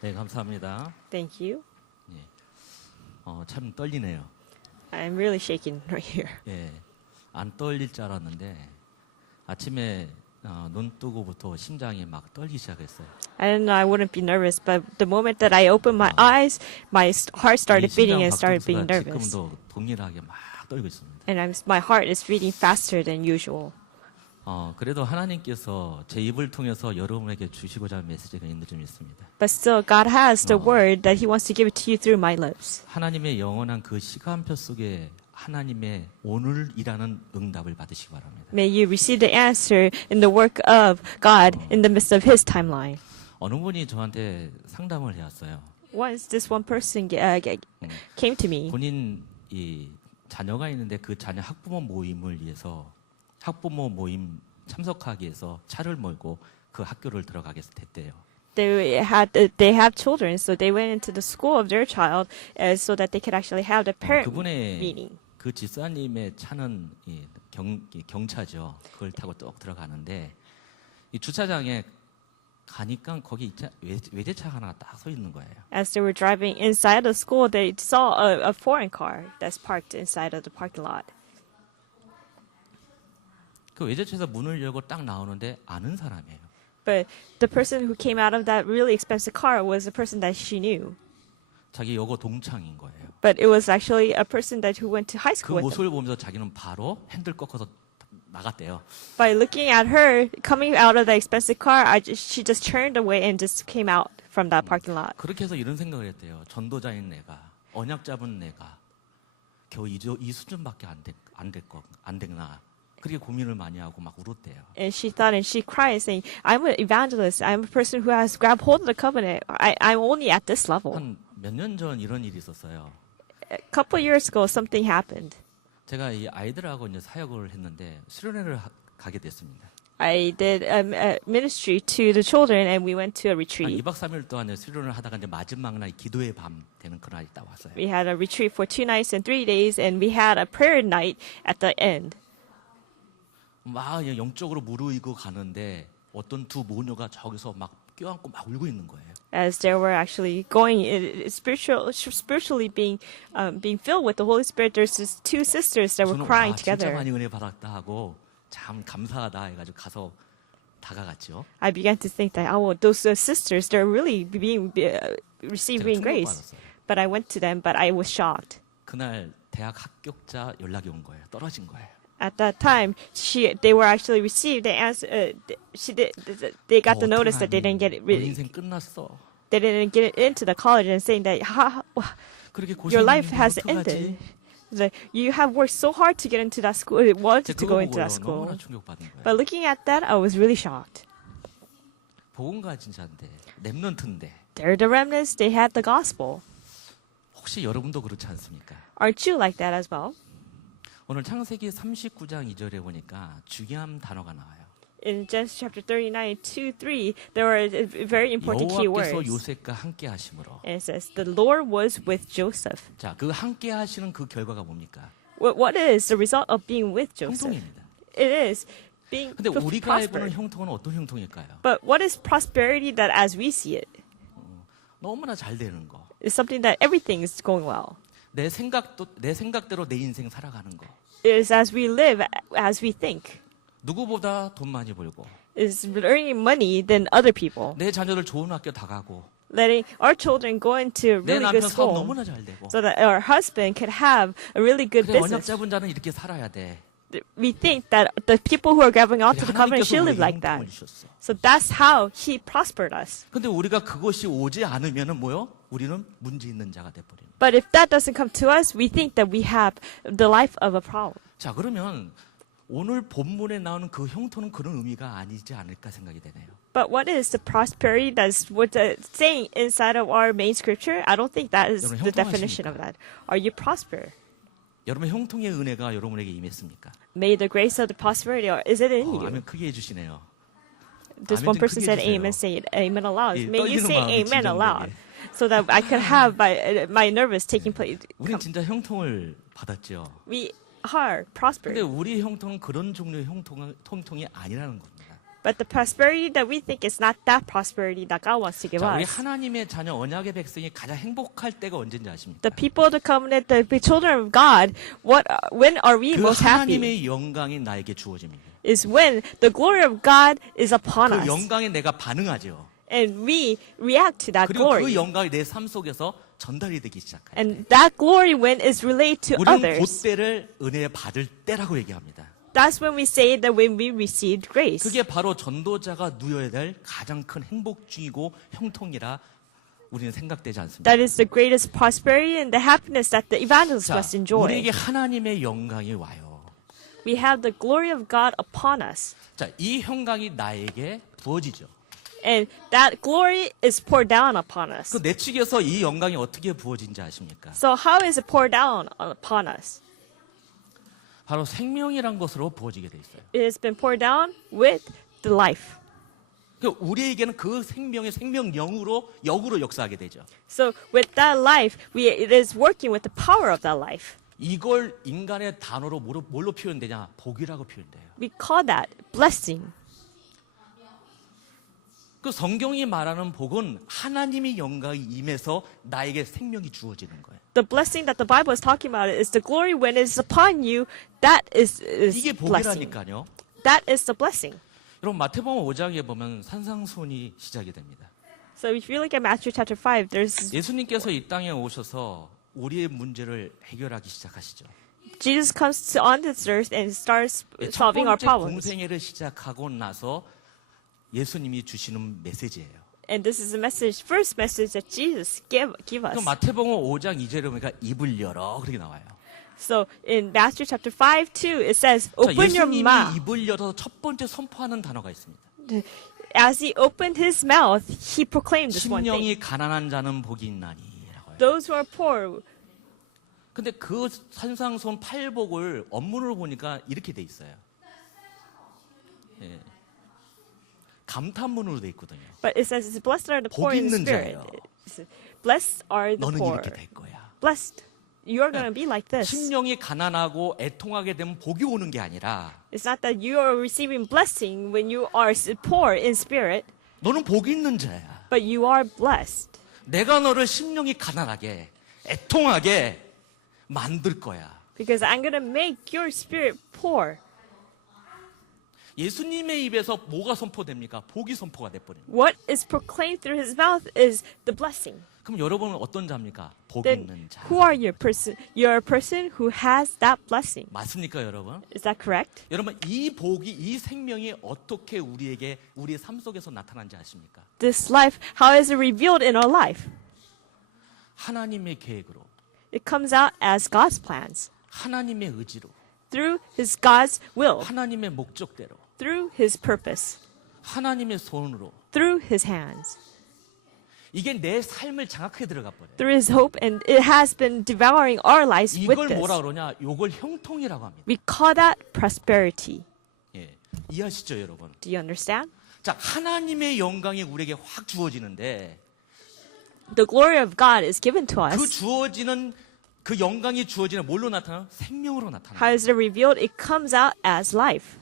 네, 감사합니다. Thank you. 참 떨리네요. I'm really shaking right here. 예, 안 떨릴 줄 알았는데 아침에 눈 뜨고부터 심장이 막 떨리기 시작했어요. I didn't know I wouldn't be nervous, but the moment that I opened my eyes, my heart started beating and started being nervous. 지금도 동일하게 막 떨고 있습니다. And my heart is beating faster than usual. 그래도 하나님께서 제 입을 통해서 여러분에게 주시고자 하는 메시지가 있는 점이 있습니다. But still, God has the word that He wants to give it to you through my lips. 하나님의 영원한 그 시간표 속에 하나님의 오늘이라는 응답을 받으시기 바랍니다. May you receive the answer in the work of God in the midst of His timeline. 어느 분이 저한테 상담을 해왔어요. Once this one person came to me. 본인 이 자녀가 있는데 그 자녀 학부모 모임을 위해서 학부모 모임 참석하기 위해서 차를 몰고 그 학교를 들어가게 됐대요. They have children, so they went into the school of their child, so that they could actually have the parent 그분의 meeting. 그 집사님의 차는 이 경차죠. 그걸 타고 뚝 들어가는데 이 주차장에 가니까 거기 외제차 하나 딱 서 있는 거예요. As they were driving inside the school, they saw a foreign car that's parked inside of the parking lot. 그 외제차에서 문을 열고 딱 나오는데 아는 사람이에요. But the person who came out of that really expensive car was a person that she knew. 자기 여고 동창인 거예요. But it was actually a person that who went to high 그 school with them. 모습을 보면서 자기는 바로 핸들 꺾어서 나갔대요. By looking at her coming out of the expensive car, she just turned away and just came out from that parking lot. 그렇게 해서 이런 생각을 했대요. 전도자인 내가, 언약 잡은 내가 겨우 이 수준밖에 안 됐나. 그렇게 고민을 많이 하고 막 울었대요. And she thought and she cried, saying, I'm an evangelist. I'm a person who has grabbed hold of the covenant. I'm only at this level. 한 몇 년 전 이런 일이 있었어요. A couple years ago, something happened. 제가 이 아이들하고 이제 사역을 했는데 수련회를 가게 됐습니다. I did a ministry to the children, and we went to a 한 retreat. 2박 3일 동안 수련을 하다가 이제 마지막 날 기도의 밤 되는 그날이 딱 왔어요. We had a retreat for 2 nights and 3 days, and we had a prayer night at the end. 막 영적으로 무르익고 가는데 어떤 두 모녀가 저기서 막 껴안고 막 울고 있는 거예요. As they were actually going spiritually being filled with the Holy Spirit, there's these two sisters that were 저는 crying 진짜 together. 많이 은혜 받았다 하고 참 감사하다 해가지고 가서 다가갔죠. I began to think that, oh, those sisters, they're really being receiving 제가 grace. 충격받았어요. But I went to them, but I was shocked. 그날 대학 합격자 연락이 온 거예요. 떨어진 거예요. At that time, they were actually received the answer. They got the notice that they didn't get it. 너 인생 끝났어. They didn't get it into the college, and saying that 그렇게 your life 고생했는데 has 어떡하지? ended. That you have worked so hard to get into that school, wanted to go into that school. 너무나 충격받은 거예요. But looking at that, I was really shocked. 복음가 진짜인데 렘넌트인데 They're the remnants. They had the gospel. 혹시 여러분도 그렇지 않습니까? Aren't you like that as well? 오늘 창세기 39장 2절에 보니까 중요한 단어가 나와요. In Genesis chapter 39, 2, 3, there are very important key 여호와께서 words. 요셉과 함께 하심으로. And it says, the Lord was with Joseph. 자, 그 함께 하시는 그 결과가 뭡니까? What is the result of being with Joseph? 형통입니다. It is being 근데 우리가 알고는 prospered. 형통은 어떤 형통일까요? But what is prosperity that as we see it? 너무나 잘 되는 거. It's something that everything is going well. 내 생각대로 내 인생 살아가는 거. It is as we live, as we think. 누구보다 돈 많이 벌고 Is earning money than other people. 내 자녀를 좋은 학교 다 가고 Letting our children go into 내 really good 남편 사업 school. 너무나 잘 되고 So that our husband could have a really good 그래 언약 business. 잡은 자는 이렇게 살아야 돼. We think that the people who are grabbing onto 그래, the covenant 하나님께서 should live 우리에게 like that. 형통을 주셨어. So that's how He prospered us. 근데 우리가 그것이 오지 않으면은 뭐요? 우리는 문제 있는 자가 돼 버립니다. But if that doesn't come to us, we think that we have the life of a problem. 자, 그러면 오늘 본문에 나오는 그 형통은 그런 의미가 아니지 않을까 생각이 되네요. But what is the prosperity that's what saying inside of our main scripture? I don't think that is 여러분, the definition 형통하십니까? of that. Are you prosper? 여러분 형통의 은혜가 여러분에게 임했습니까? May the grace of the prosperity, or is it in you? 아멘 크게 해주시네요. This 아멘 one 좀 person 크게 said 해주세요. amen, say it, amen aloud. 이 May you 떨리는 say 마음이 amen aloud, 진정되게. so that I could have my nervous taking place. 우린 진짜 형통을 받았죠. We are prospered. 근데 우리 형통은 그런 종류의 형통이 아니라는 겁니다. But the prosperity that we think is not that prosperity that God wants to give 자, 우리 us. 하나님의 자녀 언약의 백성이 가장 행복할 때가 언제인지 아십니까? The people of the covenant, the children of God, when are we 그 most happy? 하나님의 영광이 나에게 주어집니다. Is when the glory of God is upon 그 us. 영광에 내가 반응하죠. And we react to that 그리고 그 glory. 영광이 내 삶 속에서 전달이 되기 시작해요. And that glory when is relayed to 우리는 others. 그때를 은혜 받을 때라고 얘기합니다. That's when we say that when we received grace. 그게 바로 전도자가 누려야 될 가장 큰 행복주의고 형통이라 우리는 생각되지 않습니다. That is the greatest prosperity and the happiness that the evangelist 자, must enjoy. 우리에게 하나님의 영광이 와요. We have the glory of God upon us. 자, 이 영광이 나에게 부어지죠. And that glory is poured down upon us. 그 내측에서 이 영광이 어떻게 부어진지 아십니까? So how is it poured down upon us? 바로 생명이란 것으로 부어지게 돼 있어요. It has been poured down with the life. 그 우리에게는 그 생명의 생명력으로 역으로 역사하게 되죠. So with that life, it is working with the power of that life. 이걸 인간의 단어로 뭘로 표현되냐? 복이라고 표현돼요. We call that blessing. 그 성경이 말하는 복은 하나님의 영광이 임해서 나에게 생명이 주어지는 거예요. The blessing that the Bible is talking about is the glory when it is upon you. That is 이게 blessing. 복이라니까요. That is the blessing. 여러분 마태복음 5장에 보면 산상수훈이 시작이 됩니다. So if you look at Matthew chapter 5, there's 예수님께서 이 땅에 오셔서 우리의 문제를 해결하기 시작하시죠. Jesus comes on this earth and starts 첫 solving our 번째 problems. 공생애를 시작하고 나서 예수님이 주시는 메시지예요. And this is the message, first message that Jesus give 그 us. 마태복음 5장 2절에 보니까 입을 열어 그렇게 나와요. So in Matthew chapter 5, 2, it says, 자, open your 예수님이 mouth. 입을 열어서 첫 번째 선포하는 단어가 있습니다. As he opened his mouth, he proclaimed this one thing. 심령이 가난한 자는 복이 있나니라고요. Those who are poor. 근데 그 산상손 팔복을 원문으로 보니까 이렇게 돼 있어요. 예. 감탄문으로 돼 있거든요. But it says, blessed are the 복 poor in 있는 spirit. 자예요. Blessed are the 너는 poor. 이렇게 될 거야. Blessed. You are going to be like this. 심령이 가난하고 애통하게 되면 복이 오는 게 아니라 It's not that you are receiving blessing when you are poor in spirit, 너는 복이 있는 자야. but you are blessed. 내가 너를 심령이 가난하게 애통하게 만들 거야. Because I'm going to make your spirit poor. 예수님의 입에서 뭐가 선포됩니까? 복이 선포가 돼버린 거예요. What is proclaimed through his mouth is the blessing. 그럼 여러분은 어떤 자입니까? 복 Then 있는 자. who are you person? You're a person who has that blessing. 맞습니까, 여러분? Is that correct? 여러분 이 복이 이 생명이 어떻게 우리에게 우리의 삶 속에서 나타난지 아십니까? This life, how is it revealed in our life? 하나님의 계획으로, It comes out as God's plans, 하나님의 의지로, through his God's will, 하나님의 목적대로, through his purpose, 하나님의 손으로. through his hands, 이게 내 삶을 장악해 들어가 버려요. through his hope, and it has been devouring our lives with 이걸 this. 뭐라 그러냐? 요걸 형통이라고 합니다. We call that prosperity. 예. 이해하시죠, 여러분? Do you understand? 자, 하나님의 영광이 우리에게 확 주어지는데 The glory of God is given to 그 us. 주어지는 그 영광이 주어지는 뭘로 나타나요? 생명으로 나타나요. How is it revealed? It comes out as life.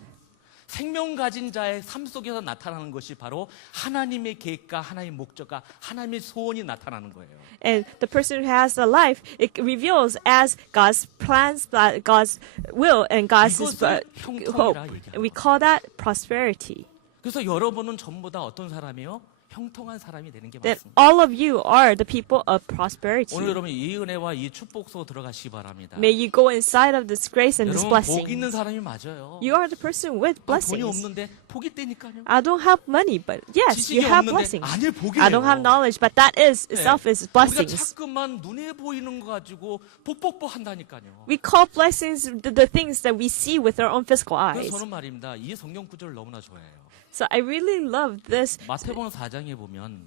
생명 가진 자의 삶 속에서 나타나는 것이 바로 하나님의 계획과 하나님의 목적과 하나님의 소원이 나타나는 거예요. And the person who has the life, it reveals as God's plans, God's will, and God's 이것을 hope. 형통이라 얘기합니다. And we call that prosperity. 그래서 여러분은 전부 다 어떤 사람이에요? 형통한 사람이 되는 게 That 맞습니다. all of you are the people of prosperity. 오늘 여러분 이 은혜와 이 축복 속 들어가시기 바랍니다. May you go inside of this grace and this 여러분 복 blessing. 있는 사람이 맞아요. You are the person with 돈이 blessings. 없는데 복이 있다니까요. I don't have money, but yes, 지식이 you have 없는데 blessings. 아니 복이에요. I don't have knowledge, but that is 네. itself is 우리가 blessings. 자꾸만 눈에 보이는 거 가지고 복복복 한다니까요. We call blessings the things that we see with our own physical eyes. 그래서 저는 말입니다. 이 성경 구절을 너무나 좋아해요. So I really love this. 마태복음 4장에 보면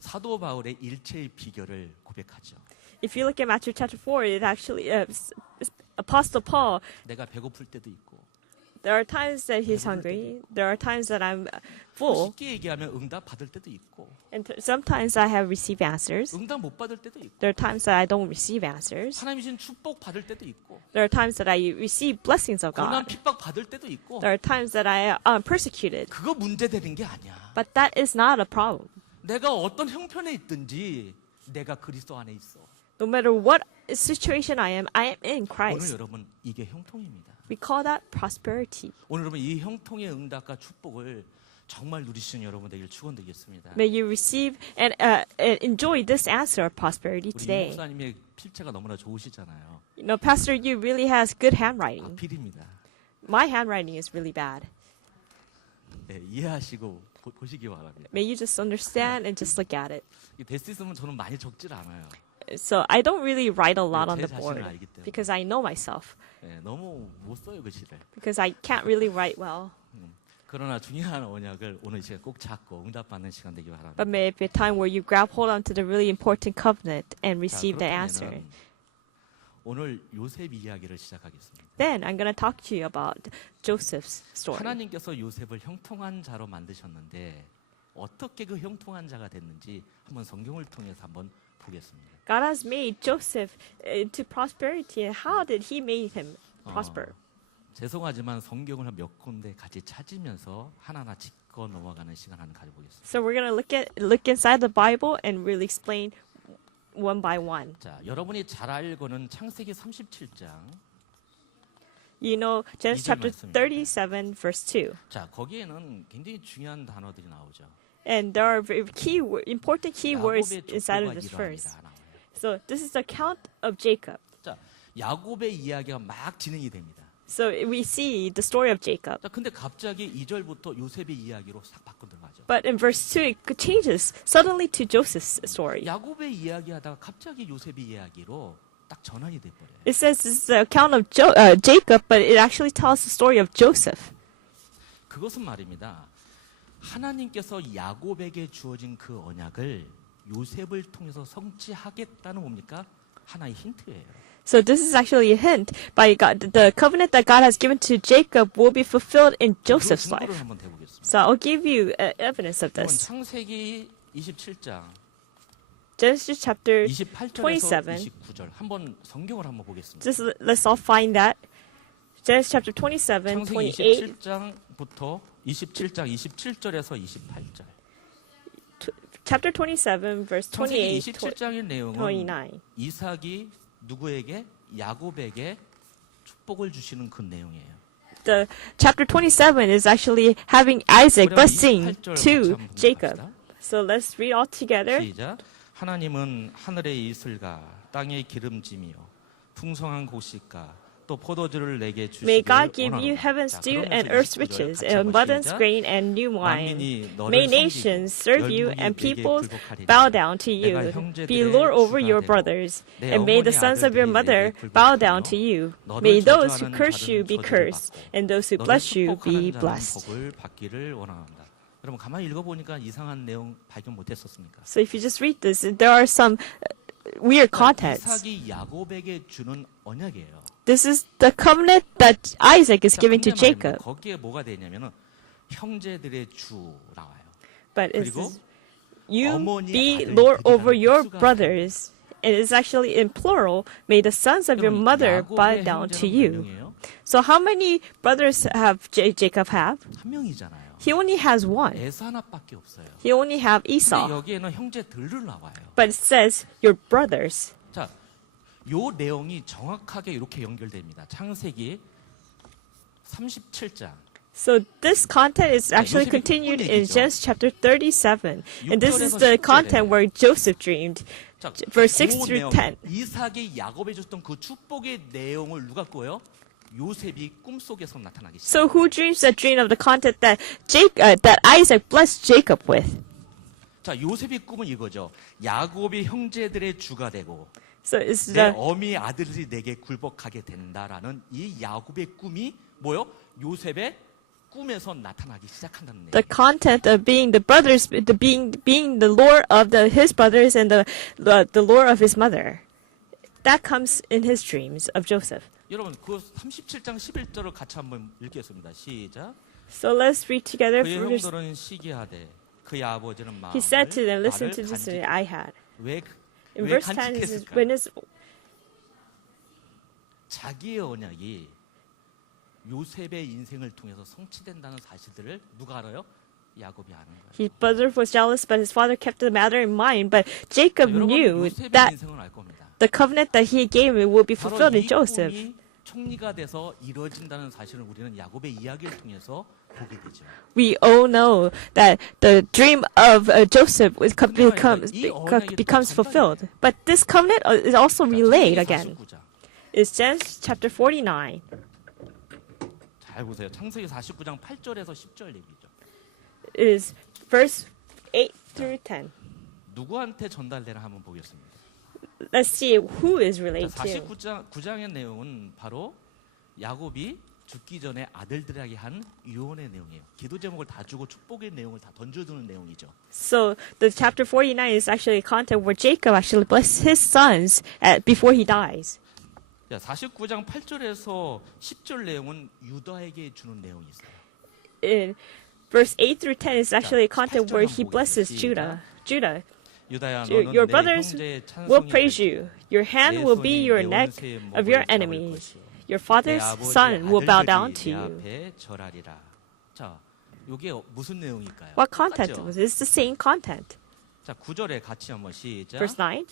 사도 바울의 일체의 비결을 고백하죠. If you look at Matthew chapter 4, it actually Apostle Paul 내가 배고플 때도 있고 There are times that he's hungry. There are times that I'm full. 쉽게 얘기하면 응답 받을 때도 있고 And sometimes I have received answers. 응답 못 받을 때도 있고 There are times that I don't receive answers. 하나님이 주신 축복 받을 때도 있고 There are times that I receive blessings of 고난 God. 핍박 받을 때도 있고 There are times that I am persecuted. 그거 문제되는 게 아니야. But that is not a problem. 내가 어떤 형편에 있든지 내가 그리스도 안에 있어. No matter what situation I am in 오늘 Christ. 여러분 이게 형통입니다. We call that prosperity. 오늘 여러분 이 형통의 응답과 축복을 정말 누리시는 여러분 되길 축원드리겠습니다. May you receive and enjoy this answer of prosperity 우리 이 today. 목사님의 필체가 너무나 좋으시잖아요. You know, Pastor Yu really has good handwriting. 필입니다. My handwriting is really bad. 네, 이해하시고 보시기 바랍니다. May you just understand and just look at it. 이 데스 있으면 저는 많이 적질 않아요. So I don't really write a lot on 제 the board 자신을 알기 때문에. because I know myself. 네, 너무 못 써요 그 시를. Because I can't really write well. 그러나 중요한 언약을 오늘 이 시간 꼭 잡고 응답받는 시간 되기 바랍니다. But may it be a time where you grab hold onto the really important covenant and 자, receive the answer. 그렇다면 오늘 요셉 이야기를 시작하겠습니다. Then I'm going to talk to you about Joseph's story. 하나님께서 요셉을 형통한 자로 만드셨는데 어떻게 그 형통한 자가 됐는지 한번 성경을 통해서 한번 보겠습니다. God has made Joseph into prosperity. And how did he make him prosper? 죄송하지만 성경을 몇 군데 같이 찾으면서 하나하나 짚고 넘어가는 시간 한번 가져보겠습니다. So we're going to look inside the Bible and really explain one by one. 자, 여러분이 잘 알고는 창세기 37장. You know, Genesis 이절 chapter 말씀입니다. 37, verse 2. 자, 거기에는 굉장히 중요한 단어들이 나오죠. And there are very important key words 야곱의 inside 족보가 of this verse. 이러하니라 나와요. So this is the account of Jacob. 자, 야곱의 이야기가 막 진행이 됩니다. So we see the story of Jacob. 자, 근데 갑자기 2절부터 요셉의 이야기로 싹 바꿔 들어가죠. But in verse 2, it changes suddenly to Joseph's story. 야곱의 이야기하다가 갑자기 요셉의 이야기로 딱 전환이 돼 버려요. It says it's the account of Jacob, but it actually tells the story of Joseph. 그것은 말입니다. 하나님께서 야곱에게 주어진 그 언약을 요셉을 통해서 성취하겠다는 뭡니까? 하나의 힌트예요. So this is actually a hint by God. The covenant that God has given to Jacob will be fulfilled in 그 Joseph's 증거를 life. 한번 대보겠습니다. So I'll give you evidence of 이건 this. 창세기 27장 Genesis chapter 28절에서 27. 29절 한번 성경을 한번 보겠습니다. Just let's all find that. Genesis chapter 27, 창세기 28, 27장부터 27장 27절에서 28절. chapter 27, verse 창세기 28, 27장의 내용은 29. 이삭이 누구에게? 야곱에게 축복을 주시는 그 내용이에요. The chapter 27 is actually having Isaac 그럼 blessing 28절 같이 to 한번 Jacob. 갑시다. So let's read all together. 시작. 하나님은 하늘의 이슬과 땅의 기름짐이요 풍성한 곡식과 또 포도주를 내게 주시기를 May God give you 원하노라. heaven's 자, dew 그러면서 and earth's 29절 riches, 같이 and 한번 abundance 시작. grain and new wine. 만민이 너를 May 섬기고 nations serve you, 열국이 and 네게 peoples 굴복하리라. bow down to 내가 you. 형제들의 Be lord over 주가 your 되고 brothers, 내 and may the 어머니 sons of your 아들들이 mother 내게 bow 굴복하며 down to you. 너를 May those who 저주하는 curse you 자는 be 저주를 cursed, 받고 and those who 너를 bless you 축복하는 be 자는 blessed. 복을 받기를 원하노라. 여러분 가만히 읽어보니까 이상한 내용 발견 못했었습니까? So if you just read this, there are some weird contents. 이삭이 야곱에게 주는 언약이에요. This is the covenant that Isaac is 자, giving to 근데 말입니다. Jacob. 거기에 뭐가 되냐면은 형제들의 주 나와요. But it 그리고 says, you 어머니 be 아들들이라는 lord over your 수가 brothers. It is actually in plural. May the sons of your 그럼 mother bow 야곱의 down to 형제는 몇 you. 명이에요? So how many brothers have Jacob have? 한 명이잖아요. He only has one. 에서 하나밖에 없어요. He only have 근데 Esau. 여기에는 형제들을 나와요. But it says your brothers. 자, 요 내용이 정확하게 이렇게 연결됩니다. 창세기 37장. So this content is actually 요셉이 continued 꿈꾼 in 얘기죠. Genesis chapter 37. And this is 6절에서 the 10절에. content where Joseph dreamed. 자, Verse 6 그 through 내용, 10. 이삭이 야곱에 줬던 그 축복의 내용을 누가 꿔요? 요셉이 꿈속에서 나타나기 시작. So who dreams the dream of the content that that Isaac blessed Jacob with? 자, 요셉의 꿈은 이거죠. 야곱이 형제들의 주가 되고 So it's 내 the 어미 아들이 내게 굴복하게 된다라는 이 야곱의 꿈이 뭐요? 요셉의 꿈에서 나타나기 시작한다는 the 얘기예요. content of being the brothers, the being the lord of his brothers and the lord of his mother. That comes in his dreams of Joseph. 여러분 그 37장 11절을 같이 한번 읽겠습니다. 시작. So let's read together. 그의 Verse- 형들은 시기하되 그의 아버지는 마음을 He said to them, "Listen 나를 to this 간직- I had." 왜, In 왜 verse 10 it says, 간직했을까요? when is 자기의 언약이 요셉의 인생을 통해서 성취된다는 사실들을 누가 알아요? 야곱이 아는 거예요. his brother was jealous, but his father kept the matter in mind. But Jacob 여러분 knew 요셉의 that 인생을 알 겁니다. the covenant that he gave him will be 바로 fulfilled in 이 Joseph. 꿈이 총리가 돼서 이루어진다는 사실을 우리는 야곱의 이야기를 통해서 보게 되죠. We all know that the dream of Joseph becomes fulfilled. But this covenant is also relayed again. 49장. It's Genesis chapter 49. 잘 보세요. 창세기 49장 8절에서 10절 얘기죠. It is verse 8 through 10. 누구한테 전달되나 한번 보겠습니다. Let's see who is related to. 49장의 내용은 바로 야곱이 죽기 전에 아들들에게 한 유언의 내용이에요. 기도 제목을 다 주고 축복의 내용을 다 던져주는 내용이죠. So the chapter 49 is actually a content where Jacob actually blessed his sons before he dies. 자, 49장 8절에서 10절 내용은 유다에게 주는 내용이 있어요. In verse 8 through 10 is actually a content where 8절 he 한번 blesses 보겠습니다. Judah. 유다야 너는 Your 내 brothers 형제의 will 찬송이 praise 될 you. Your hand 내 will be 손이 your 내 neck 원수의 of your 목을 잡을 enemies. 것이요. Your 내 father's 아버지의 son will bow 아들들이 down 내 to you. 앞에 절하리라. 자, 이게 무슨 내용일까요? What content 똑같죠? was it? It's the same content. 자, 9절에 같이 한번 시작. Verse 9.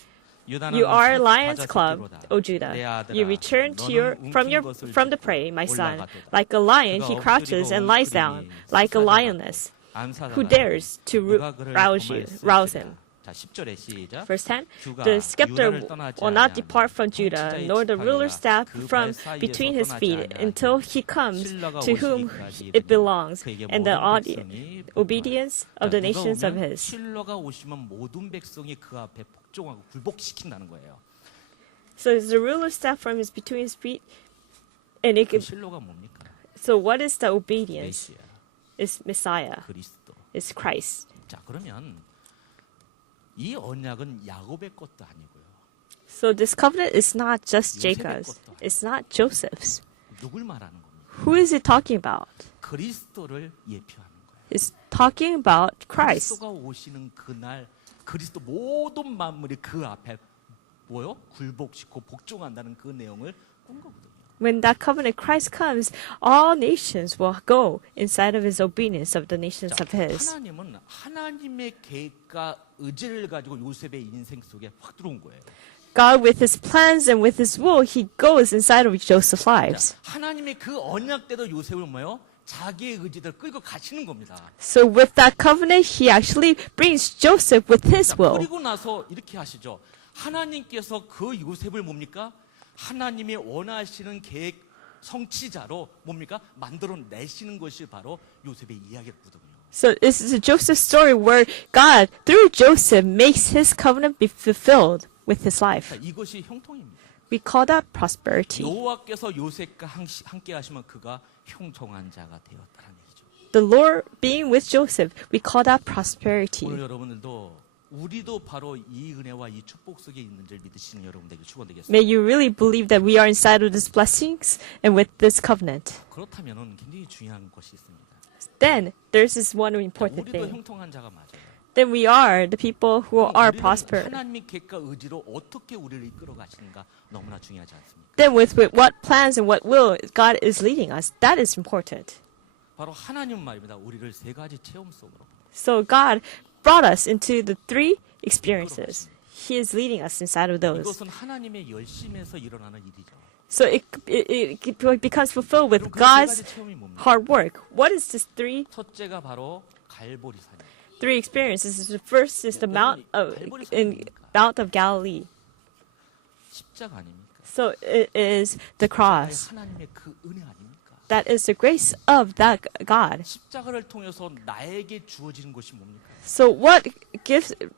유다는 You are a 사- lion's club, 사자새끼로다. O Judah. 내 아들아, You return to 너는 from 움킨 것을 the 짚고 prey, my son. 올라가도다. Like a lion, he 그가 crouches 엎드리고 and lies down, like a 사자가 lioness. 암사자가 Who dares to 누가 그를 rouse 범할쓸지라. him? 자, 10절에 시작. Verse 10. 주가 The scepter 유다를 떠나지 will not 아니하며 depart from Judah, 통치자의 nor the 지팡이가 ruler's staff 그 from 발 사이에서 between his 떠나지 feet, 아니하며 until he comes 신라가 to whom 오시기까지 it 이르되 belongs, 그에게 and the 모든 백성이 obedience of the 자, 누가 nations of 오면 his. 실로가 오시면 모든 백성이 그 앞에 복종하고 굴복시킨다는 거예요. So the ruler's staff from his between his feet, and it 그 could, 실로가 뭡니까? so what is the obedience? 메시아, Is Messiah, 그리스도. is Christ. 자, 그러면 이 언약은 야곱의 것도 아니고요. So this covenant is not just 요셉의 Jacob's. 것도 아니고. It's not Joseph's. 누굴 말하는 겁니까? Who is it talking about? 그리스도를 예표하는 거예요. It's talking about Christ. 그리스도가 오시는 그날 그리스도 모든 만물이 그 앞에 뭐요? 굴복시고 복종한다는 그 내용을 꾼 거거든요. When that covenant Christ comes, all nations will go inside of his obedience of the nations 자, of his. 하나님은 하나님의 계획과 의지를 가지고 요셉의 인생 속에 확 들어온 거예요. God, with his plans and with his will, he goes inside of Joseph's lives. 자, 하나님의 그 언약대로 요셉을 뭐요? 자기의 의지대로 끌고 가시는 겁니다. So with that covenant, he actually brings Joseph with his 자, will. 그리고 나서 이렇게 하시죠. 하나님께서 그 요셉을 뭡니까? 하나님이 원하시는 계획 성취자로 뭡니까? 만들어 내시는 것이 바로 요셉의 이야기였거든요. So this is a Joseph story where God, through Joseph, makes his covenant be fulfilled with his 자, life. 이것이 형통입니다. We call that prosperity. 여호와께서 요셉과 함께 하시면 그가 형통한 자가 되었다는 얘기죠. The Lord being with Joseph, we call that prosperity. 오늘 여러분들도 우리도 바로 이 은혜와 이 축복 속에 있는 줄 믿으시는 여러분들에게 축원드리겠습니다. May you really believe that we are inside of these blessings and with this covenant. 그렇다면은 굉장히 중요한 것이 있습니다. Then there's this one important 우리도 thing. 형통한 자가 맞아요. Then we are the people who are 우리는 prosper. 하나님의 계획과 의지로 어떻게 우리를 이끌어 가시는가 너무나 중요하지 않습니까? Then with what plans and what will God is leading us, that is important. 바로 하나님 말입니다. 우리를 세 가지 체험 속으로. So God brought us into the three experiences. He is leading us inside of those. 이것은 하나님의 열심에서 일어나는 일이죠. So it becomes fulfilled with 그럼 그 세 가지 God's 체험이 뭡니까? hard work. What is this 첫째가 바로 갈보리산이에요. three experiences? The first is the Mount of Galilee. 십자가 아닙니까? So it is the cross. 하나님의 그 은혜 아닙니까? That is the grace of that God. 십자가를 통해서 나에게 주어지는 것이 뭡니까? So what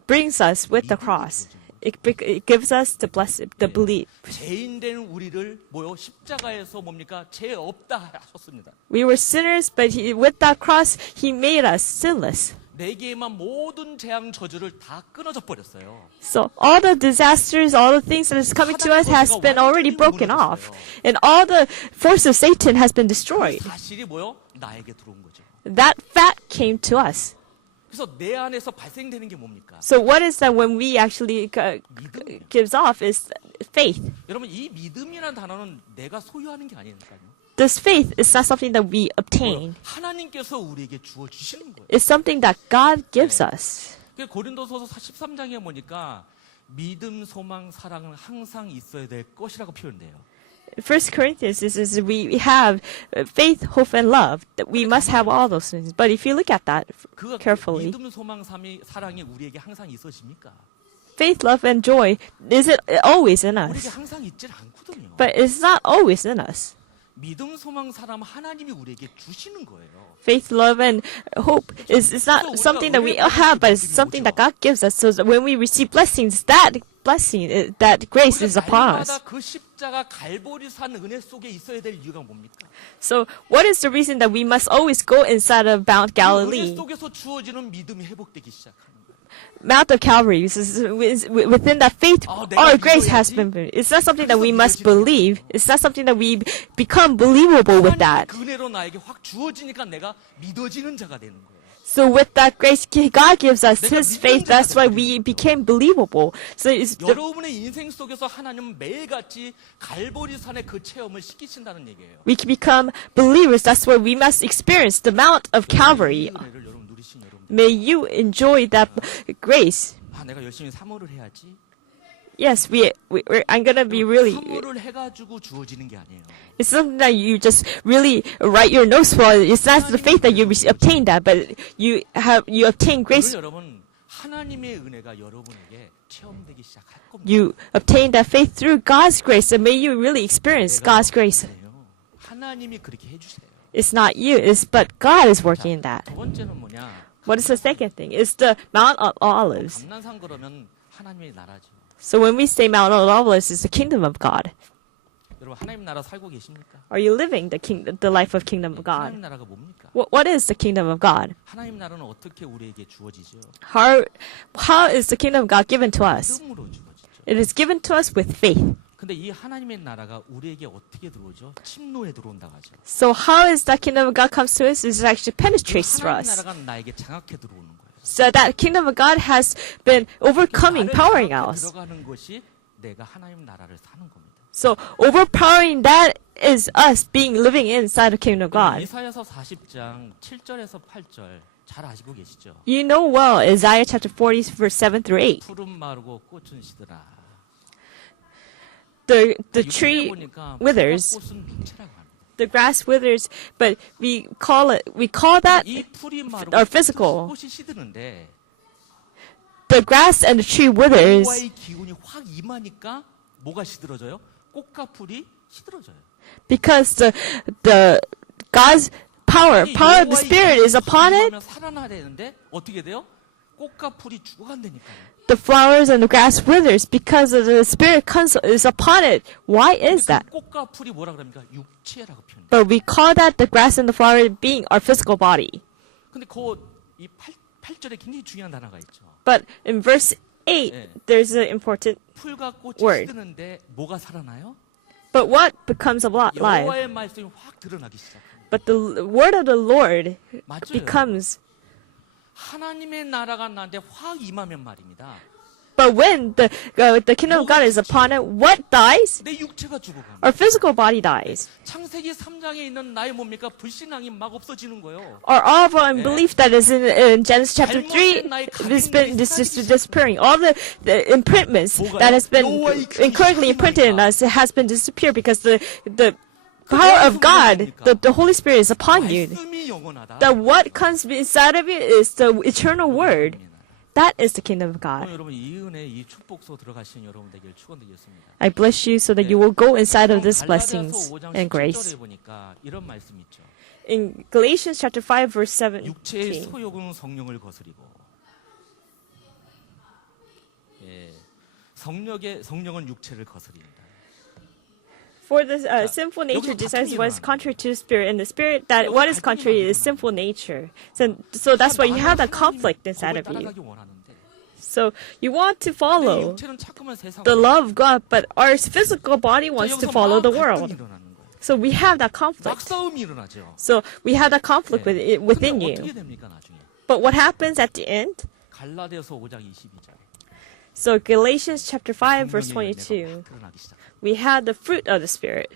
brings us with the cross? It gives us the belief. 죄인 된 우리를 뭐요? 십자가에서 뭡니까? 죄 없다 하셨습니다. We were sinners, but with that cross, He made us sinless. 내게만 모든 재앙 저주를 다 끊어져 버렸어요. So all the disasters, all the things that is coming to us has been already broken off. And all the force of Satan has been 그 destroyed. 사실이 뭐요? 나에게 들어온 거죠. That fact came to us. 그래서 내 안에서 발생되는 게 뭡니까? So what is that when we actually 믿음이에요. gives off is faith. 여러분 이 믿음이라는 단어는 내가 소유하는 게 아니니까요. This faith is not something that we obtain. 하나님께서 우리에게 주어 주시는 거예요. It's something that God gives us. 고린도서서 13장에 보니까 믿음, 소망, 사랑은 항상 있어야 될 것이라고 표현돼요. First Corinthians is we have faith, hope, and love. That we must have all those things. But if you look at that 그 carefully, 믿음, 소망, 사랑이 우리에게 항상 있으십니까? faith, love, and joy, is it always in 우리에게 us? 항상 있질 않거든요. But it's not always in us. 믿음, 소망, 사랑 하나님이 우리에게 주시는 거예요. Faith, love, and hope is not something that we have, but it's something that God gives us. So that when we receive blessings, that blessing, that grace is upon 날마다 us. 그 십자가 갈보리산 은혜 속에 있어야 될 이유가 뭡니까? So what is the reason that we must always go inside of Mount 그 은혜 Galilee? 속에서 주어지는 믿음이 회복되기 시작하는 거예요. Mount of Calvary is within that faith, our grace has been. It's not something that we must believe. It's not something that we become believable with that. 그 은혜로 나에게 확 주어지니까 내가 믿어지는 자가 되는 거예요. So with that grace, God gives us His faith. That's why we became believable. So it's 여러분의 인생 속에서 하나님은 매일같이 갈보리산의 그 체험을 시키신다는 얘기예요. we can become believers. That's why we must experience the Mount of Calvary. 이 은혜를 여러분 누리신 여러분. May you enjoy that grace. 아, 내가 열심히 사모를 해야지. Yes, I'm gonna be really. 사모를 해가지고 주어지는 게 아니에요. It's something that you just really write your notes for. It's not the faith that you obtain that, but you obtain grace. 오늘 여러분 하나님의 은혜가 여러분에게 체험되기 시작할 겁니다. You obtain that faith through God's grace, and may you really experience God's grace. 하나님이 그렇게 해주세요. It's not you, but God is working in that. 두 번째는 뭐냐? What is the second thing? It's the Mount of Olives. 감난산 그러면 하나님의 나라죠. So when we say Mount of Olives, it's the kingdom of God. 여러분 하나님 나라 살고 계십니까? Are you living the life of kingdom of 하나님 God? 나라가 뭡니까? What is the kingdom of God? 하나님 나라는 어떻게 우리에게 주어지죠? How is the kingdom of God given to us? 믿음으로 주어지죠. It is given to us with faith. 근데 이 하나님의 나라가 우리에게 어떻게 들어오죠? 침노에 들어온다고 하죠. So how is that kingdom of God comes to us? Is it actually penetrates through 하나님 us. 나라가 나에게 장악해 들어오는 거예요. So that kingdom of God has been overcoming, 나를 powering 장악해 us. 들어가는 것이 내가 하나님 나라를 사는 겁니다. So overpowering that is us living inside the kingdom of God. 이사야서 40장 7절에서 8절 잘 아시고 계시죠? You know well Isaiah chapter 40 verse 7 through 8. 푸른 마르고 꽃은 시드라. The 육체를 tree 보니까 withers, 꽃은 육체라고 합니다. the grass withers, but we call that 이 풀이 마르고 or physical. 꽃이 시드는데 The grass and the tree withers 여호와의 기운이 확 임하니까 뭐가 시들어져요? 꽃과 풀이 시들어져요. because the God's power of the Spirit is upon it. 살아나야 되는데 어떻게 돼요? 꽃과 풀이 죽어간다니까요. The flowers and the grass withers because of the Spirit is upon it. Why is that? 꽃과 풀이 뭐라 그럽니까? 육체라고 표현해요. But we call that the grass and the flower being our physical body. 근데 이 8절에 굉장히 중요한 단어가 있죠. But in verse 8, there's an important. 풀과 꽃이 word. 시드는데 뭐가 살아나요? But what becomes alive? 여호와의 말씀이 확 드러나기 시작합니다. But the word of the Lord 맞아요. becomes. 하나님의 나라가 나한테 확 임하면 말입니다. But when the kingdom of God is upon it, what dies? 내 육체가 죽어갑니다. Our physical body dies. 창세기 3장에 있는 나의 뭡니까? 불신앙이 막 없어지는 거예요. Or all of our unbelief that is in Genesis chapter 3 has been disappearing. All the imprints that has been incorrectly imprinted in us has been disappeared because the power of God, the Holy Spirit is upon you. 말씀이 영원하다. That what comes inside of you is the eternal word. That is the kingdom of God. 여러분 이 은혜, 이 축복소 들어가신 여러분 되길 축원드리겠습니다. I bless you so that you will go inside of these 갈라디아서 blessings 5장 and grace. 17절에 보니까 이런 말씀이 있죠. In Galatians chapter 5 verse 육체의 17, 소욕은 성령을 거스리고, 성령은 육체를 거스린다. For the sinful nature desires what is contrary to the spirit, and the spirit that what is contrary is sinful nature. So that's why you have that conflict inside of you. So you want to follow the love of God, but our physical body wants to follow the world. So we have that conflict. 싸움이 일어나죠. So we have that conflict within 어떻게 you. 됩니까 나중에? But what happens at the end? 갈라디아서 5장 22절. So Galatians chapter 5 verse 22. 드러나기 시작. We have the fruit of the Spirit.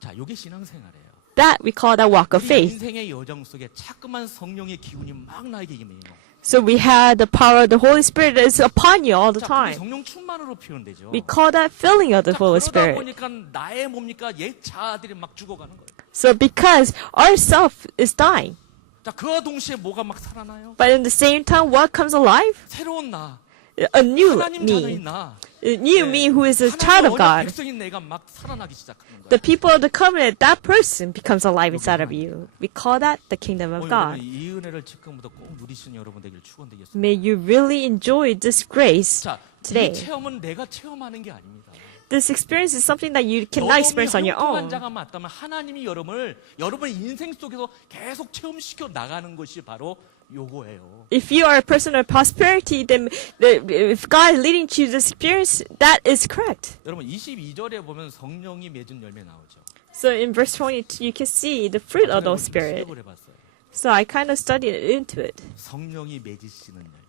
자, 이게 신앙생활이에요. That we call that walk of 우리 faith. 인생의 여정 속에 자꾸만 성령의 기운이 막 나에게 임해요. So we have the power of the Holy Spirit that is upon you all the 자, 그게 time. 성령 충만으로 표현되죠. We call that filling of the 자, Holy 그러다 Spirit. 보니까 나의 뭡니까 옛 자아들이 막 죽어가는 거예요. So because our self is dying, 자, 그와 동시에 뭐가 막 살아나요? but in the same time, what comes alive? 새로운 나, A new 하나님 자녀인 me. 나, A new me who is a child of 하나님의 언약 God. 백성인 내가 막 살아나기 시작하는 거예요. The people of the covenant, that person becomes alive inside of you. We call that the kingdom of God. 이 은혜를 지금부터 꼭 누리시는 여러분 되길 축원드리겠습니다. May you really enjoy this grace 자, 이 today. 체험은 내가 체험하는 게 아닙니다. This experience is something that you cannot experience on your 형통한 own. 자가 맞다면 하나님이 여러분의 인생 속에서 계속 체험시켜 나가는 것이 바로 요거예요. If you are a person of prosperity, then if God is leading you to this experience, that is correct. 여러분 22절에 보면 성령이 맺은 열매 나오죠. So in verse 22, you can see the fruit of the Spirit. 시작을 해봤어요. So I kind of studied into it. 성령이 맺으시는 열매.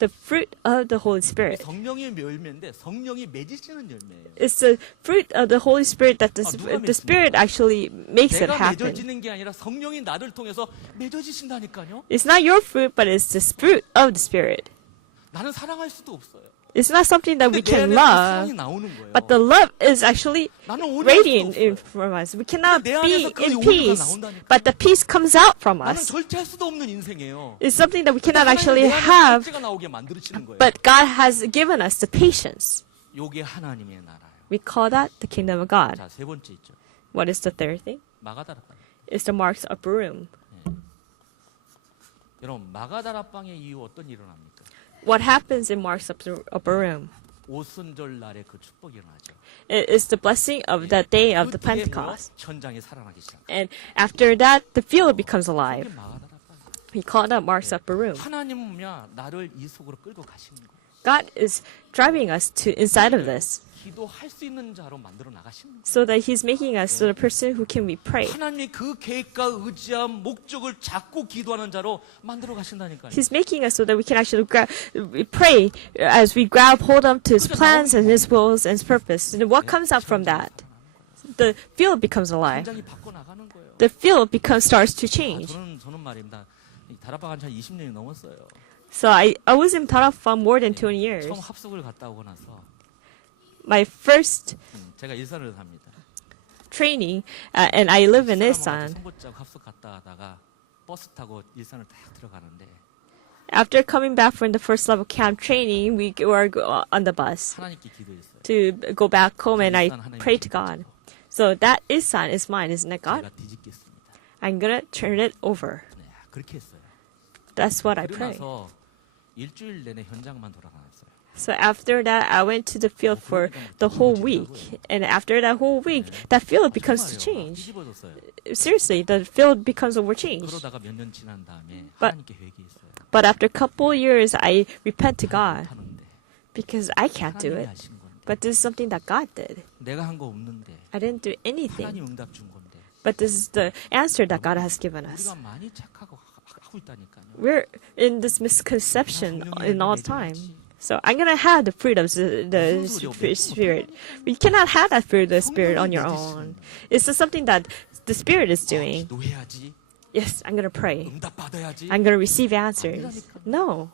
The fruit of the Holy Spirit. 성령의 열매인데 성령이 맺으시는 열매예요. It's the fruit of the Holy Spirit that 누가 the Spirit actually makes it 내가 happen. 맺어지는 게 아니라 성령이 나를 통해서 맺어지신다니까요. It's not your fruit, but it's the fruit of the Spirit. 나는 사랑할 수도 없어요. It's not something that we 근데 내 can 안에 그 사랑이 love, 나오는 거예요. but the love is actually 나는 오해할 수도 radiant 없어요. from us. We cannot 근데 내 be 안에서 그 in 오해가 peace, 나온다니까. but the peace comes out from 나는 us. 절제할 수도 없는 인생이에요. It's something that we cannot 하나님은 actually 내 안에 have, 절제가 나오게 만들어지는 거예요. but God has given us the patience. 요게 하나님의 나라예요. We call that the kingdom of God. 자, 세 번째 있죠. What is the third thing? 마가다라빵. It's the marks of Barum. 여러분, 마가다라빵의 이후 어떤 일이 일어납니까? What happens in marks of Barum? 오순절 날에 그 축복이 일어나죠. It is the blessing of the day of the 그 뒤에 Pentecost. 현장이 살아나기 시작. And after that, the field becomes 이게 alive. 마가다라빵. We call that marks of Barum. 하나님은 나를 이 속으로 끌고 가시는 거예요. God is driving us to inside of this, 기도할 수 있는 자로 만들어 나가시는 거예요. so that He's making us the person who can we pray. 하나님이 그 계획과 의지한 목적을 잡고 기도하는 자로 만들어 가신다니까요. He's making us so that we can actually we pray as we grab hold of to His plans and His wills and His purpose. And what comes out from that? The field becomes alive. 현장이 바꿔 나가는 거예요. The field starts to 아, change. 저는 말입니다. 이 다락방 한지 한 20년이 넘었어요. So I was in Taraf for more than 20 years. 처음 합숙을 갔다 오고 나서 My first 제가 일산을 삽니다. training, and I live in Ilsan. 송곳자고 합숙 갔다 하다가 버스 타고 일산을 딱 들어가는데 After coming back from the first level camp training, we were on the bus 하나님께 기도했어요. to go back home, and I prayed to God. So that Ilsan is mine, isn't it, God? 제가 뒤집겠습니다. I'm gonna turn it over. 네, 그렇게 했어요. That's what I 그러고 pray. 나서 일주일 내내 현장만 돌아다녔어요. So after that, I went to the field for the whole week. And after that whole week, that field becomes to change. 뒤집어졌어요. Seriously, the field becomes overchanged. 그러다가 몇 년 지난 다음에 But- 하나님께 회개했어요. But after a couple years, I repent to God 하는데 because I can't do 하나님이 it. 하신 건데 But this is something that God did. 내가 한 거 없는데 I didn't do anything. 하나님 응답 준 건데 But this is the answer that God has given us. 우리가 많이 착하고 하고 있다니까요. We're in this misconception in all time. So I'm gonna have the fruit of the Spirit. We cannot have that fruit of the Spirit on your own. It's just something that the Spirit is doing. 기도해야지. Yes, I'm gonna pray. 응답 받아야지. I'm gonna receive answers. No.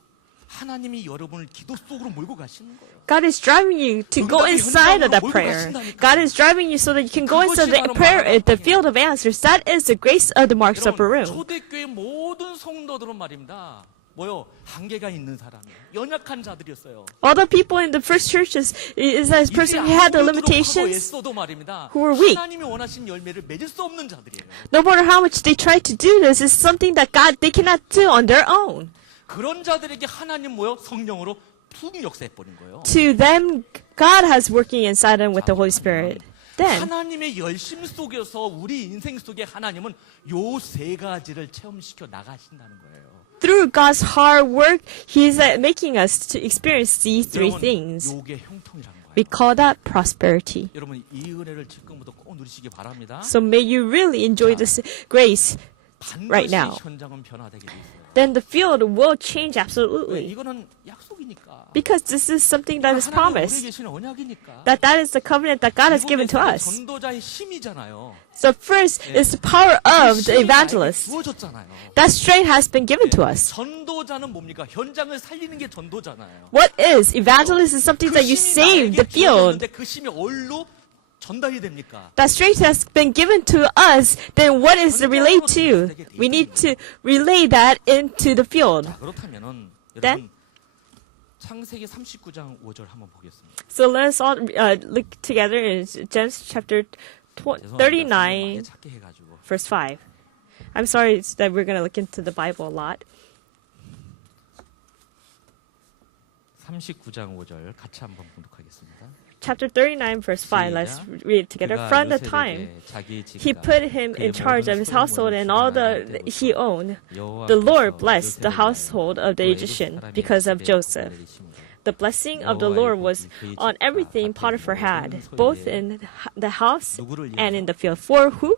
하나님이 여러분을 기도 속으로 몰고 가시는 거예요. God is driving you to go inside of that prayer. God is driving you so that you can go into the prayer at the field of answers. That is the grace of the marks of 여러분, Barum. 초대교회 모든 성도들은 말입니다. 뭐요? 한계가 있는 사람이에요. 연약한 자들이었어요. All the people in the first churches is that person who had the limitations, 애써도 말입니다. who were weak. 하나님이 원하신 열매를 맺을 수 없는 자들이에요. no matter how much they try to do this, is something that they cannot do on their own. 그런 자들에게 하나님 뭐요? 성령으로 푹 역사해 버린 거예요. To them, God has working inside them with the Holy Spirit. then 하나님의 열심 속에서 우리 인생 속에 하나님은 요 세 가지를 체험시켜 나가신다는 거예요. through God's hard work, He's making us to experience these three 여러분, things. 요게 형통이라는 거예요. We call that prosperity. 여러분 이 은혜를 지금부터 꼭 누리시기 바랍니다. So may you really enjoy this grace. right 반드시 now. 현장은 변화되게 돼 있어요. Then the field will change 왜? absolutely. 이거는 약속이니까. Because this is something that is 하나님 우리에게 promised. 계신 언약이니까. That is the covenant that God has given to 이번에 us. 전도자의 힘이잖아요. So first is the power of the evangelist. 주어졌잖아요. That strength has been given to us. 전도자는 뭡니까? 현장을 살리는 게 전도잖아요. What is? Evangelist is something that you save the field. 그 힘이 어디로 전달이 됩니까? That strength has been given to us. Then what is the relay to? We need to relay that into the field. 자, 그렇다면은 Then? 여러분 창세기 39장 5절 한번 보겠습니다. So let us all look together in Genesis chapter 죄송합니다. 39, 찾게 해가지고. verse 5. I'm sorry that we're going to look into the Bible a lot. 39장 5절 같이 한번 봉독하겠습니다. Chapter 39, verse 5. Let's read it together. From the time he put him in charge of his household and all that he owned, the Lord blessed the household of the Egyptian because of Joseph. The blessing of the Lord was on everything Potiphar had, both in the house and in the field. For who?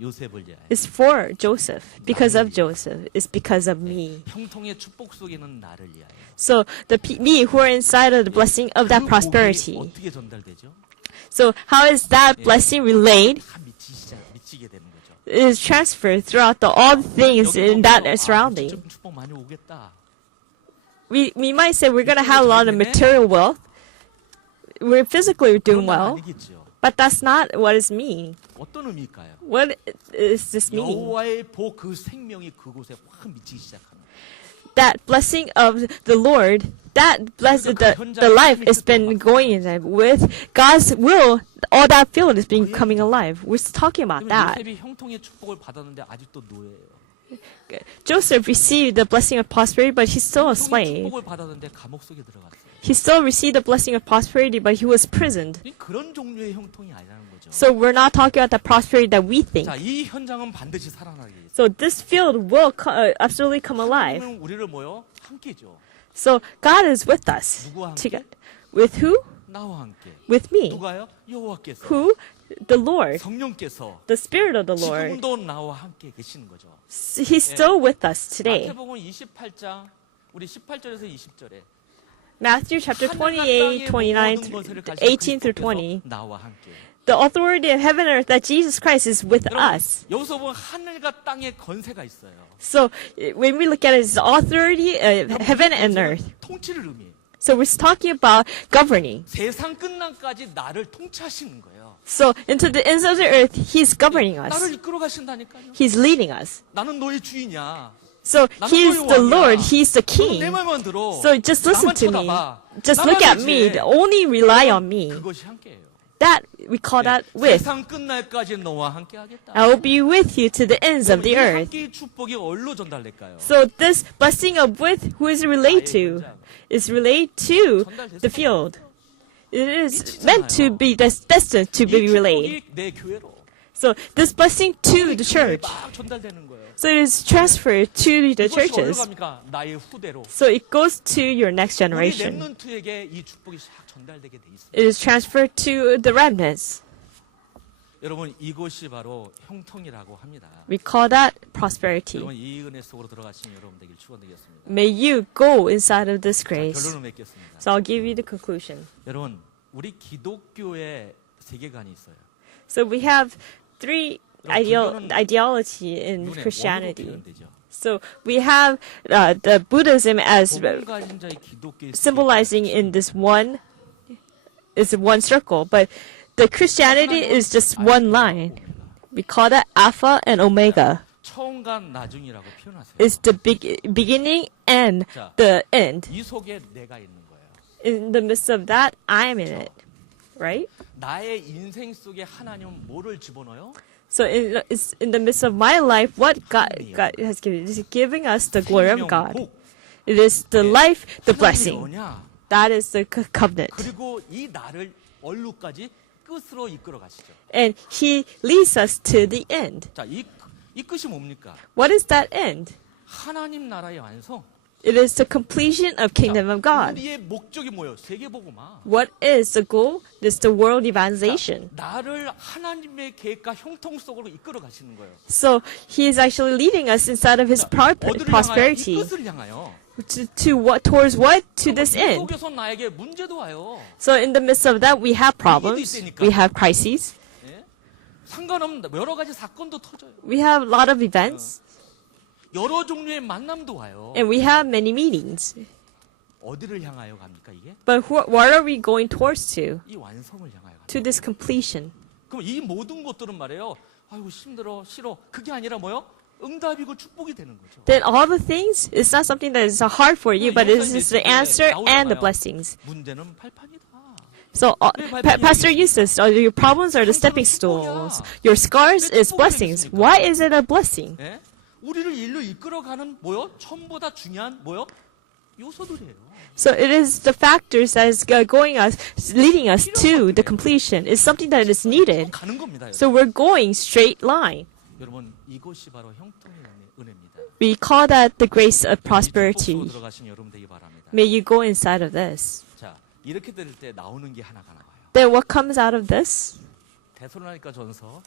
요셉을 위하여. It's for Joseph. Because of Joseph. It's because of me. 형통의 축복 속에 있는 나를 위하여. So me who are inside of the blessing of that 그 prosperity. 복이 어떻게 전달되죠? So how is that blessing relayed? 다 미치게 되는 거죠. It is transferred throughout all the things in that surrounding. 축복 많이 오겠다. We might say we're gonna have a lot of material wealth. We're physically doing 그런 건 well, 아니겠죠. but that's not what it means. 어떤 의미일까요? What does this mean? 여호와의 복 그 생명이 그곳에 확 미치기 시작하는. That blessing of the Lord, that blessing, the life has been going in it. With God's will, all that field is becoming alive. We're talking about that. 요셉이 형통의 축복을 받았는데 아직도 노예예요. Joseph received the blessing of prosperity, but he's still a 형통의 slave. 축복을 받았는데 감옥 속에 들어갔어요. He still received the blessing of prosperity, but he was imprisoned. 그런 종류의 형통이 아니라는 거죠. So we're not talking about the prosperity that we think. 자, 이 현장은 반드시 살아나게 있어요. So this field will absolutely come alive. 하나님은 우리를 뭐요? 함께죠. So God is with us. 누구와 함께? Together. With who? 나와 함께. With me. 누가요? 여호와께서. Who? The Lord. 성령께서 The Spirit of the Lord. 지금도 나와 함께 계시는 거죠. He's still with us today. 마태복음 28장 우리 18절에서 20절에 Matthew chapter 28, 29, 18 through 20. 나와 함께. The authority of heaven and earth that Jesus Christ is with 여러분, us. 여기서 보면 하늘과 땅의 권세가 있어요. So when we look at it, it's the authority of heaven and earth. 통치를 의미해요. So we're talking about governing. 세상 끝날까지 나를 통치하시는 거예요. So into the ends of the earth, He's governing us. 나를 이끌어 가신다니까요. He's leading us. 나는 너의 주인이야. So He's the Lord. He's the 너는 내 King. 말만 들어. So just listen 나만 to me. 쳐다봐. Just 나만 look at me. 의지해. Only rely on me. 그것이 함께예요. That we call that with. 세상 끝날까지 너와 함께 하겠다. I will be with you to the ends of the 이 earth. 함께의 축복이 어디로 전달될까요? So this blessing of with, who is it relayed to? Is relayed to the field. It is meant to be destined to be 이 relayed. 축복이 내 교회로. So this blessing to the church. 막 전달되는 거예요. So it is transferred to the 이것이 어디로 churches. 갑니까? 나의 후대로. So it goes to your next 우리 generation. 렘넌트에게 이 축복이 싹 전달되게 돼 있어요. It is transferred to the remnants. 여러분 이것이 바로 형통이라고 합니다. We call that prosperity. 여러분 이 은혜 속으로 들어가신 여러분 되길 축원드리겠습니다. May you go inside of this grace. 결론을 맺겠습니다. So I'll give you the conclusion. 여러분 우리 기독교의 세계관이 있어요. So we have three ideology in 눈에 Christianity. 뭐로 표현되죠? So we have the Buddhism as 복음가림자의 기독교의 symbolizing in this one is one circle, but the Christianity is just one line. We call that Alpha and Omega. 처음과 나중이라고 표현하세요. It's the beginning and the end. 이 속에 내가 있는 거예요. In the midst of that, I am in it. Right? 나의 인생 속에 하나님은 뭐를 집어넣어요? So it's in the midst of my life, what God has given is giving us the glory of God. 복, It is the life, the 하나님의 blessing. 언약, That is the covenant. 그리고 이 나를 얼루까지 끝으로 이끌어 가시죠. And He leads us to the end. 자, 이 끝이 뭡니까? What is that end? 하나님 나라의 완성. It is the completion of kingdom of God. 우리의 목적이 뭐예요? 세계복음화. What is the goal? This is the world evangelization. 나를 하나님의 계획과 형통 속으로 이끌어 가시는 거예요. So He is actually leading us inside of His 어디를 향하여? 이 prosperity. 끝을 향하여. To what? Towards what? To this 이 end. 속에서 나에게 문제도 와요. So in the midst of that, we have problems. We have crises. 예? 상관없는 여러 가지 사건도 터져요. We have a lot of events. 여러 종류의 만남도 와요. And we have many meetings. 어디를 향하여 갑니까 이게? But what are we going towards to? 이 완성을 향하여 갑니다. To this completion. 그럼 이 모든 것들은 말이에요. 아이고 힘들어, 싫어. 그게 아니라 뭐요? 응답이고 축복이 되는 거죠. Then all the things, it's not something that is hard for you, but it is the answer and the blessings. 문제는 발판이다. So, Pastor Eustace, your problems are the stepping stones. Your scars is blessings. Why is it a blessing? 예? 우리를 일로 이끌어가는 뭐요? 처음보다 중요한 뭐요? 요소들이에요. So it is the factors that is leading us to the completion. It's something that is needed. 가는 겁니다. So we're going straight line. 여러분 이것이 바로 형통의 은혜입니다. We call that the grace of 축복으로 prosperity. 들어가신 여러분 되기 바랍니다. May you go inside of this. 자, 이렇게 될 때 나오는 게 하나가 나와요. Then what comes out of this? 데살로니가 전서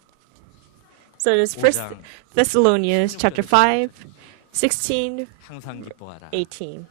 So it is 1 Thessalonians chapter 5, 16, 항상 기뻐하라. 18.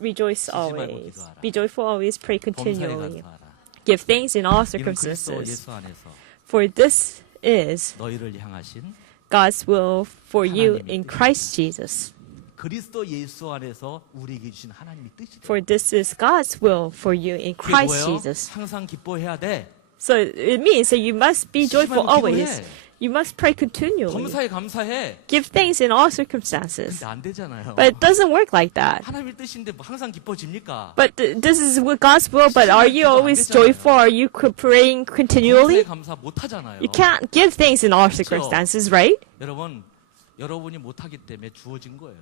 Rejoice always. Be joyful always. Pray 범사에 continually. 감사하라. Give thanks in all 이는 그리스도 circumstances. 예수 안에서 For this is 너희를 향하신 God's will for you in Christ Jesus. 그리스도 예수 안에서 우리에게 주신 하나님의 뜻이다. For this is God's will for you in 그게 Christ 뭐예요? Jesus. 항상 기뻐해야 돼. So it means that you must be joyful 말고 always. 기도해. You must pray continually. 범사에 감사해. Give thanks in all circumstances. 근데 안 되잖아요. But it doesn't work like that. 하나님의 뜻인데 뭐 항상 기뻐집니까? But this is what God's will, but are you always joyful? Are you praying 범사에 continually? 감사 못 하잖아요. You can't give thanks in all circumstances, right? 여러분이 못 하기 때문에 주어진 거예요.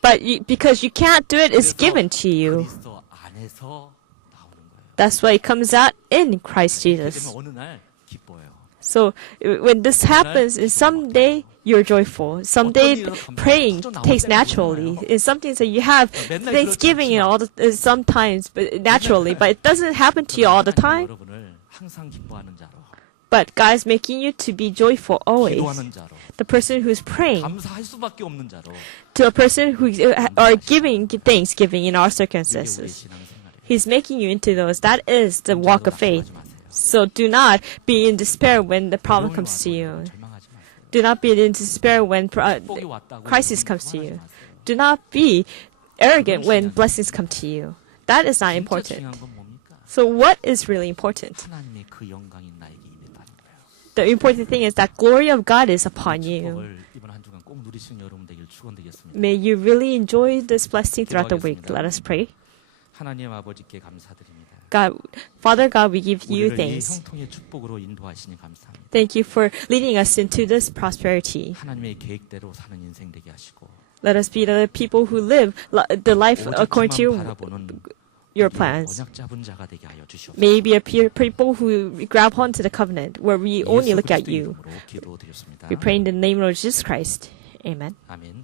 But because you can't do it, it's 그래서 given to you. 그리스도 안에서 나오는 거예요. That's why it comes out in Christ 그렇기 Jesus. 때문에 어느 날 기뻐요. So when this happens, someday you're joyful. Someday praying takes naturally. It's something that you have thanksgiving and all sometimes, but naturally. But it doesn't happen to you all the time. 여러분을 항상 기뻐하는 자로, But God's making you to be joyful always. 기도하는 자로, The person who's praying, 감사할 수밖에 없는 자로. to a person who are giving thanksgiving in all 이게 우리의 circumstances. 신앙생활이에요. He's making you into those. That is the walk of faith. So do not be in despair when the problem comes to you. 절망하지 마세요. Do not be in despair when 축복이 왔다고 crisis comes to you. 절망하지 마세요. Do not be arrogant when blessings come to you. That is not 진짜 important. 중요한 건 뭡니까? So what is really important? 하나님의 그 영광이 나에게 임했다는 거예요. The important thing is that glory of God is upon you. 축복을 이번 한 주간 꼭 누리시는 여러분 되길 축원드리겠습니다. May you really enjoy this blessing throughout the week. Let us pray. 하나님 아버지께 감사드립니다. God, Father God, we give you 우리를 이 thanks. 형통의 축복으로 인도하시니 감사합니다. Thank you for leading us into this prosperity. 하나님의 계획대로 사는 인생 되게 하시고 Let us be the people who live the life according to 오직만 바라보는 your plans. 언약 잡은 자가 되게 하여 주시옵소서. May we be a people who grab onto the covenant, where we only 예수 look at 그리스도의 you. 이름으로 기도드렸습니다. We pray in the name of Jesus Christ. Amen. 아멘.